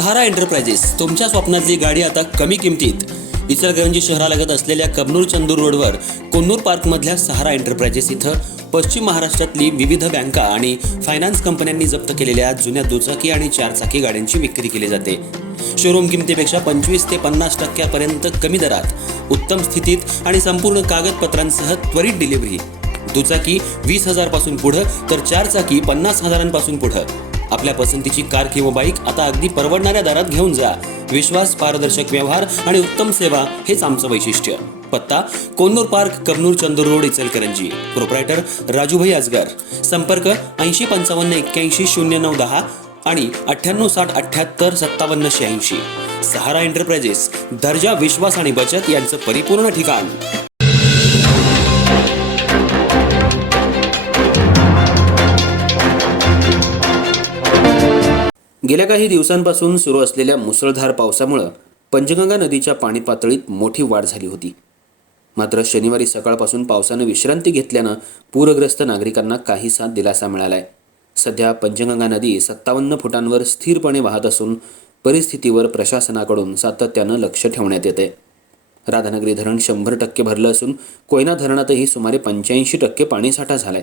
सहारा enterprises तुमच्या स्वप्नातली गाडी आता कमी किमतीत. इचलकरंजी शहरालगत असलेल्या कबनूर चंदूर रोडवर कोन्नूर पार्कमधल्या सहारा एंटरप्राइजेस इथं पश्चिम महाराष्ट्रातली विविध बँका आणि फायनान्स कंपन्यांनी जप्त केलेल्या जुन्या दुचाकी आणि चारचाकी गाड्यांची विक्री केली जाते. शोरूम किमतीपेक्षा 25 ते 50% कमी दरात, उत्तम स्थितीत आणि संपूर्ण कागदपत्रांसह त्वरित डिलिव्हरी. दुचाकी 20,000 पासून पुढे तर चारचाकी 50,000 पुढे. आपल्या पसंतीची कार किंवा बाईक आता अगदी परवडणाऱ्या दरात घेऊन जा. विश्वास, पारदर्शक व्यवहार आणि उत्तम सेवा हेच आमचं वैशिष्ट्य. पत्ता Konnur park, Kabnur Chandur road, Ichalkaranji. Proprietor Rajubhai Ajgar. संपर्क 8055810910 आणि 9860785786. सहारा एंटरप्राइजेस, दर्जा, विश्वास आणि बचत यांचं परिपूर्ण ठिकाण. गेल्या काही दिवसांपासून सुरू असलेल्या मुसळधार पावसामुळे पंचगंगा नदीच्या पाणी पातळीत मोठी वाढ झाली होती. मात्र शनिवारी सकाळपासून पावसानं विश्रांती घेतल्यानं पूरग्रस्त नागरिकांना काहीसा दिलासा मिळालाय. सध्या पंचगंगा नदी 57 फुटांवर स्थिरपणे वाहत असून परिस्थितीवर प्रशासनाकडून सातत्यानं लक्ष ठेवण्यात येते. राधानगरी धरण 100% भरलं असून कोयना धरणातही सुमारे 85% पाणीसाठा झालाय.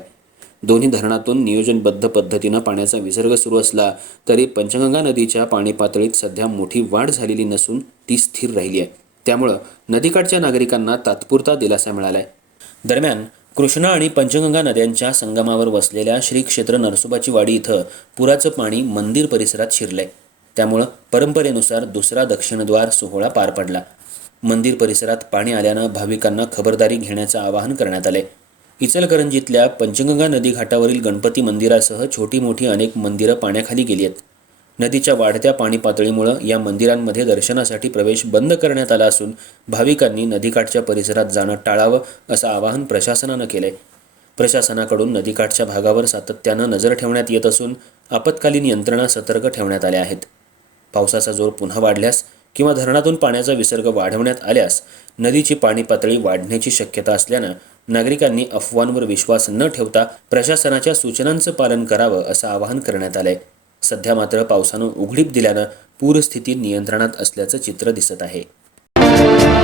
दोन्ही धरणातून नियोजनबद्ध पद्धतीनं पाण्याचा विसर्ग सुरू असला तरी पंचगंगा नदीच्या पाणी पातळीत सध्या मोठी वाढ झालेली नसून ती स्थिर राहिली आहे. त्यामुळं नदीकाठच्या नागरिकांना तात्पुरता दिलासा मिळालाय. दरम्यान कृष्णा आणि पंचगंगा नद्यांच्या संगमावर वसलेल्या श्री क्षेत्र नरसोबाची वाडी इथं पुराचं पाणी मंदिर परिसरात शिरलंय. त्यामुळं परंपरेनुसार दुसरा दक्षिणद्वार सोहळा पार पडला. मंदिर परिसरात पाणी आल्यानं भाविकांना खबरदारी घेण्याचं आवाहन करण्यात आलंय. इचलकरंजीतल्या पंचगंगा नदी घाटावरील गणपती मंदिरासह छोटी मोठी अनेक मंदिरं पाण्याखाली गेली आहेत. नदीच्या वाढत्या पाणी पातळीमुळं या मंदिरांमध्ये दर्शनासाठी प्रवेश बंद करण्यात आला असून भाविकांनी नदीकाठच्या परिसरात जाणं टाळावं असं आवाहन प्रशासनानं केलंय. प्रशासनाकडून नदीकाठच्या भागावर सातत्यानं नजर ठेवण्यात येत असून आपत्कालीन यंत्रणा सतर्क ठेवण्यात आल्या आहेत. पावसाचा जोर पुन्हा वाढल्यास किंवा धरणातून पाण्याचा विसर्ग वाढवण्यात आल्यास नदीची पाणी पातळी वाढण्याची शक्यता असल्यानं नागरिकांनी अफवांवर विश्वास न ठेवता प्रशासनाच्या सूचनांचं पालन करावं असं आवाहन करण्यात आलंय. सध्या मात्र पावसानं उघडीप दिल्यानं पूरस्थिती नियंत्रणात असल्याचं चित्र दिसत आहे.